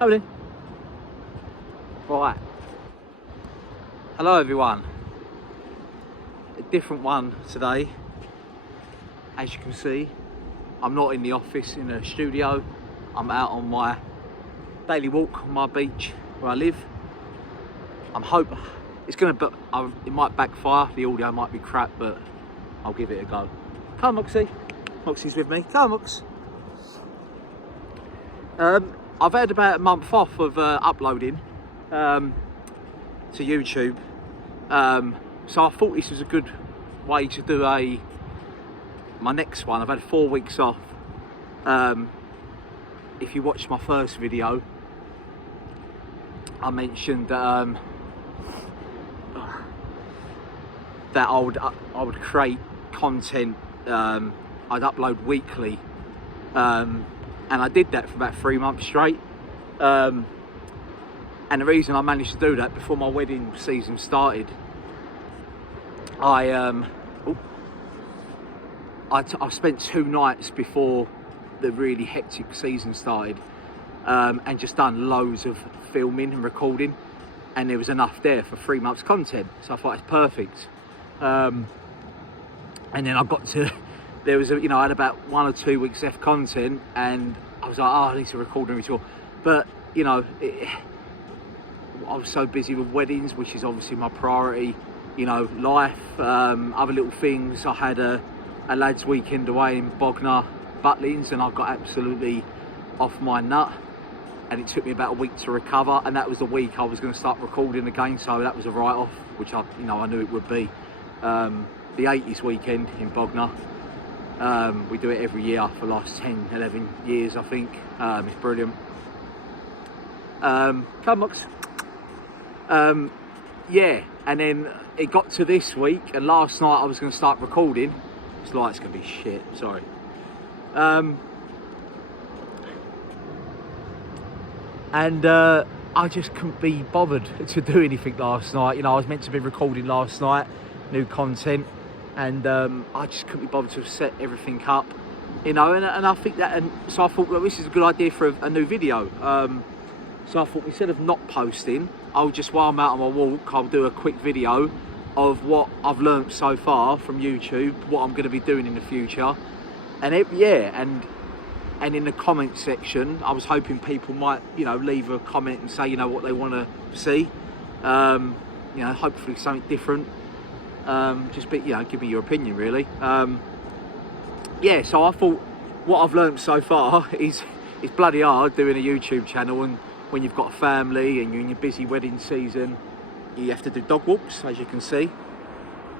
Come in. Right. Hello everyone. A different one today. As you can see, I'm not in the office in a studio. I'm out on my daily walk on my beach where I live. I'm hoping it's gonna, but it might backfire. The audio might be crap, but I'll give it a go. Come on, Moxie. Moxie's with me. Come on, Mox. I've had about a month off of uploading to YouTube, so I thought this was a good way to do my next one. I've had 4 weeks off. If you watched my first video, I mentioned that I would create content. I'd upload weekly, and I did that for about 3 months straight. And the reason I managed to do that before my wedding season started, I spent 2 nights before the really hectic season started, and just done loads of filming and recording, and there was enough there for 3 months content, so I thought it's perfect. And then I got to, there was I had about 1 or 2 weeks left content, and I was like, oh, I need to record and retour, but I was so busy with weddings, which is obviously my priority, life, other little things. I had a lads weekend away in Bognor, Butlins, and I got absolutely off my nut, and it took me about a week to recover, and that was the week I was going to start recording again, so that was a write-off, which I knew it would be. The 80s weekend in Bognor, we do it every year for the last 10, 11 years, I think. It's brilliant. Come Mox. Yeah, and then it got to this week, and last night I was going to start recording. This light's going to be shit, sorry. And I just couldn't be bothered to do anything last night. I was meant to be recording last night, new content, and I just couldn't be bothered to set everything up, and I think that, and so I thought, well, this is a good idea for a new video. So I thought, instead of not posting, while I'm out on my walk, I'll do a quick video of what I've learnt so far from YouTube, what I'm going to be doing in the future, and and in the comment section, I was hoping people might, leave a comment and say, what they want to see, hopefully something different, just give me your opinion, really. Yeah, so I thought, what I've learnt so far is it's bloody hard doing a YouTube channel, and when you've got a family and you're in your busy wedding season, you have to do dog walks. As you can see,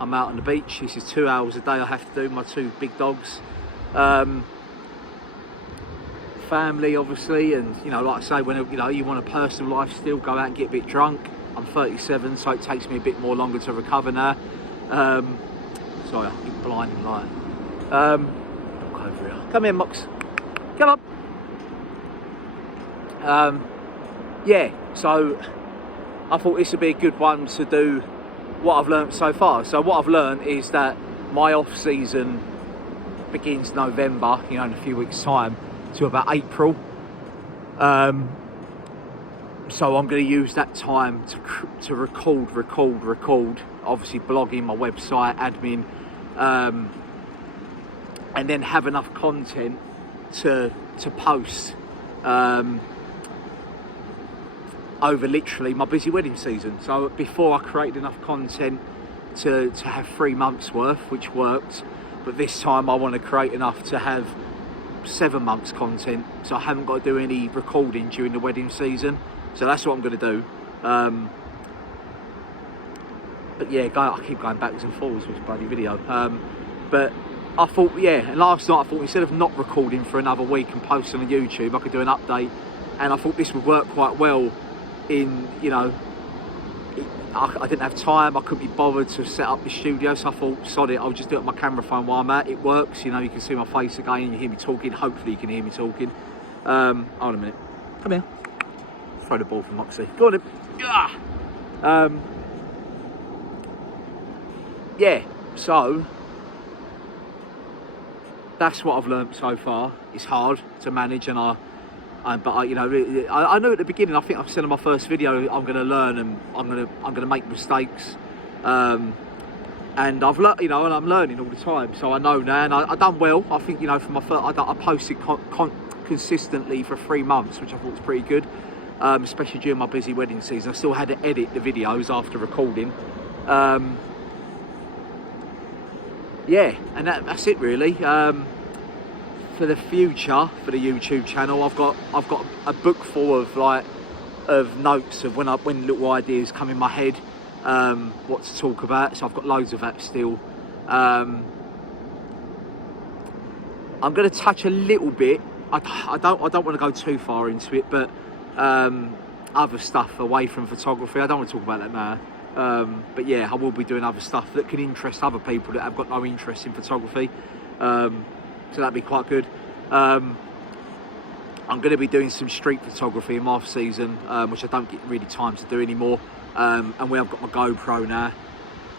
I'm out on the beach. This is 2 hours a day I have to do, my 2 big dogs. Family, obviously, and like I say, when you want a personal life still, go out and get a bit drunk. I'm 37, so it takes me a bit more longer to recover now. Sorry, I keep blinding light. Look over here. Come here, Mox. Come on. Yeah, so I thought this would be a good one to do what I've learnt so far. So what I've learnt is that my off season begins November, in a few weeks time, to about April. So I'm going to use that time to record, obviously blogging, my website, admin, and then have enough content to post over literally my busy wedding season. So before, I created enough content to have 3 months worth, which worked, but this time I want to create enough to have 7 months content, so I haven't got to do any recording during the wedding season. So that's what I'm going to do. But yeah, I keep going backwards and forwards with this bloody video. But I thought, yeah, and last night I thought, instead of not recording for another week and posting on YouTube, I could do an update, and I thought this would work quite well. I didn't have time, I couldn't be bothered to set up the studio, so I thought, sod it, I'll just do it on my camera phone while I'm at it. It works, you can see my face again, you hear me talking, hopefully you can hear me talking. Hold on a minute, come here, throw the ball for Moxie, go on then. Yeah, so that's what I've learnt so far. It's hard to manage, and But I, you know, I know at the beginning, I think I've said in my first video, I'm going to learn and I'm going to make mistakes. And I've learned, you know, and I'm learning all the time. So I know now, and I done well. I think, you know, for my first, I posted consistently for 3 months, which I thought was pretty good. Especially during my busy wedding season. I still had to edit the videos after recording. Yeah, and that's it really. For the future, for the YouTube channel, I've got a book full of notes of when little ideas come in my head, what to talk about. So I've got loads of that still. I'm going to touch a little bit. I don't want to go too far into it, but other stuff away from photography. I don't want to talk about that now. But yeah, I will be doing other stuff that can interest other people that have got no interest in photography. So that'd be quite good. I'm going to be doing some street photography in my off season, which I don't get really time to do anymore. And where I've got my GoPro now,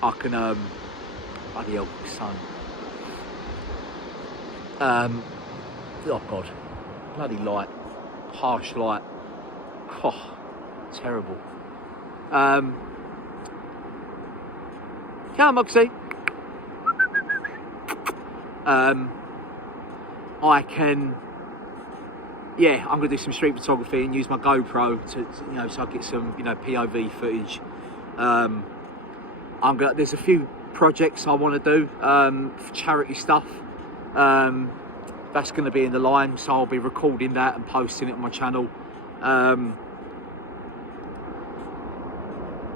I can bloody hell, sun. Oh god, bloody light, harsh light. Oh, terrible. Come on, Moxie. I can, yeah, I'm going to do some street photography and use my GoPro to you know, so I get some, you know, POV footage. There's a few projects I want to do for charity stuff. That's going to be in the line, so I'll be recording that and posting it on my channel.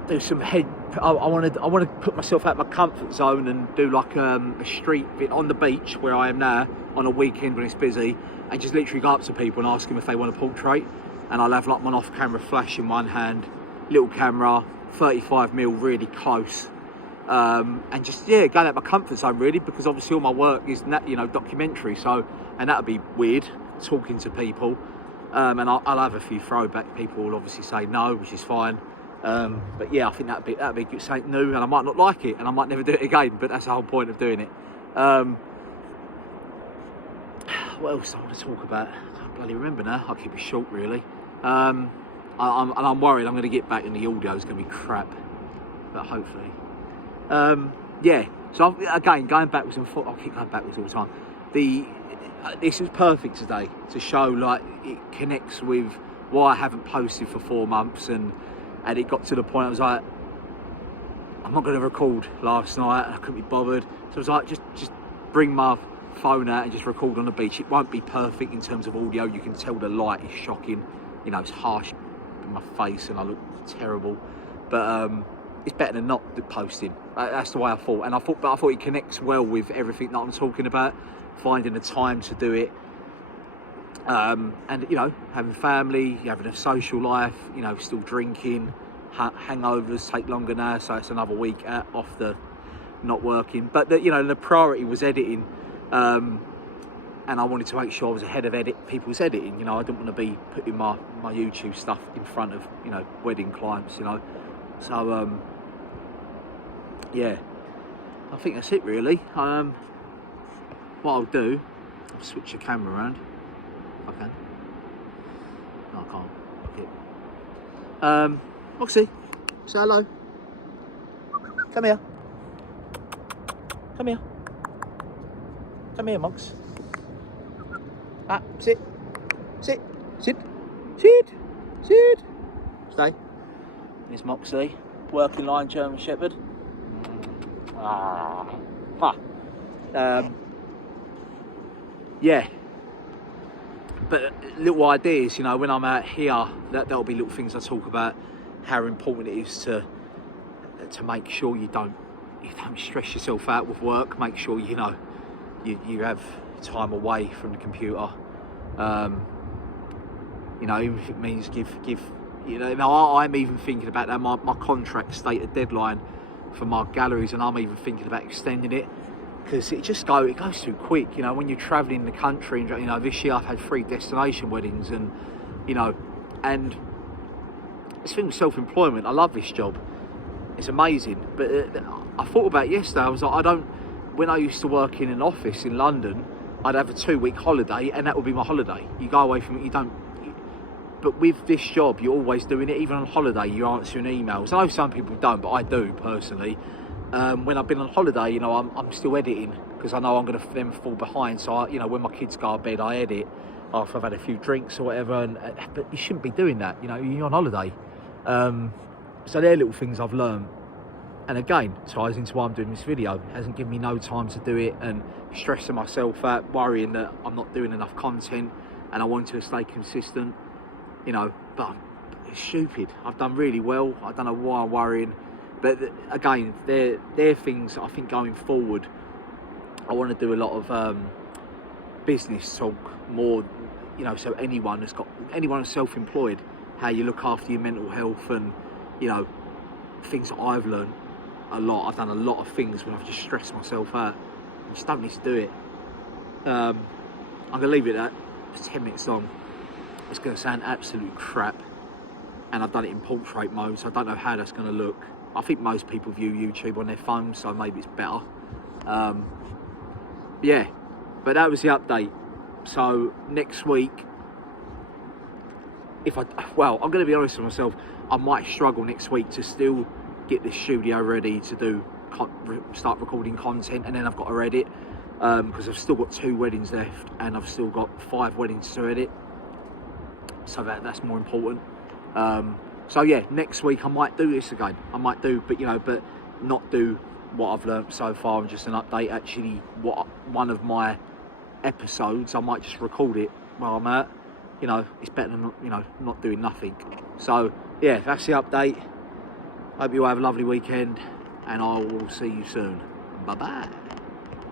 Do some I want to put myself out of my comfort zone and do like a street bit on the beach where I am now on a weekend when it's busy, and just literally go up to people and ask them if they want a portrait, and I'll have like my off-camera flash in one hand, little camera, 35mm, really close, and just, yeah, go out of my comfort zone really, because obviously all my work is, you know, documentary, so, and that'll be weird talking to people, and I'll have a few throwback. People will obviously say no, which is fine. But yeah, I think that'd be something new, and I might not like it, and I might never do it again. But that's the whole point of doing it. What else do I want to talk about? I can't bloody remember now. I'll keep it short, really. I'm worried I'm going to get back, and the audio is going to be crap. But hopefully, yeah. So again, going backwards and forwards. I keep going backwards all the time. This is perfect today to show like it connects with why I haven't posted for 4 months, and it got to the point I was like, I'm not going to record last night, I couldn't be bothered. So I was like, just bring my phone out and just record on the beach. It won't be perfect in terms of audio. You can tell the light is shocking. You know, it's harsh in my face and I look terrible. But it's better than not posting. That's the way I thought. And I thought it connects well with everything that I'm talking about. Finding the time to do it. And you know, having family, having a social life, you know, still drinking, hangovers take longer now, so it's another week off the not working. But you know, the priority was editing, and I wanted to make sure I was ahead of people's editing. You know, I didn't want to be putting my YouTube stuff in front of, you know, wedding clients. You know, so yeah, I think that's it really. What I'll do, I'll switch the camera around. Okay. No, I can't. Moxie, say hello. Come here. Come here. Come here, Mox. Ah, sit. Sit. Sit. Sit. Sit. Stay. Here's Moxie. Working line German Shepherd. Yeah. But little ideas, you know, when I'm out here, there'll be little things I talk about, how important it is to make sure you don't stress yourself out with work. Make sure, you know, you have time away from the computer. You know, even if it means give you know, now I'm even thinking about that. My contract stated deadline for my galleries, and I'm even thinking about extending it. Because it goes too quick, you know, when you're travelling the country. And, you know, this year I've had 3 destination weddings, and, you know, and this thing with self-employment, I love this job, it's amazing. But I thought about it yesterday. I was like, when I used to work in an office in London, I'd have a 2-week holiday, and that would be my holiday. You go away from it, but with this job, you're always doing it. Even on holiday, you're answering emails. I know some people don't, but I do personally. When I've been on holiday, you know, I'm still editing because I know I'm going to then fall behind. So, you know, when my kids go to bed, I edit after I've had a few drinks or whatever. But you shouldn't be doing that. You know, you're on holiday. So they're little things I've learned. And again, ties into why I'm doing this video. It hasn't given me no time to do it and stressing myself out, worrying that I'm not doing enough content and I want to stay consistent, you know, but it's stupid. I've done really well. I don't know why I'm worrying. But again, they're things I think going forward, I want to do a lot of business talk more, you know, so anyone who's self-employed, how you look after your mental health and, you know, things that I've learned a lot. I've done a lot of things when I've just stressed myself out. You just don't need to do it. I'm going to leave it at that. It's 10 minutes long. It's going to sound absolute crap. And I've done it in portrait mode, so I don't know how that's going to look. I think most people view YouTube on their phones, so maybe it's better. Yeah, but that was the update. So next week, I'm going to be honest with myself, I might struggle next week to still get this studio ready to start recording content, and then I've got to edit because I've still got 2 weddings left and I've still got 5 weddings to edit, so that's more important. So yeah, next week I might do this again. I might do, but you know, but not do what I've learnt so far and just an update. Actually, one of my episodes, I might just record it while I'm out. You know, it's better than, you know, not doing nothing. So yeah, that's the update. Hope you all have a lovely weekend and I will see you soon. Bye bye.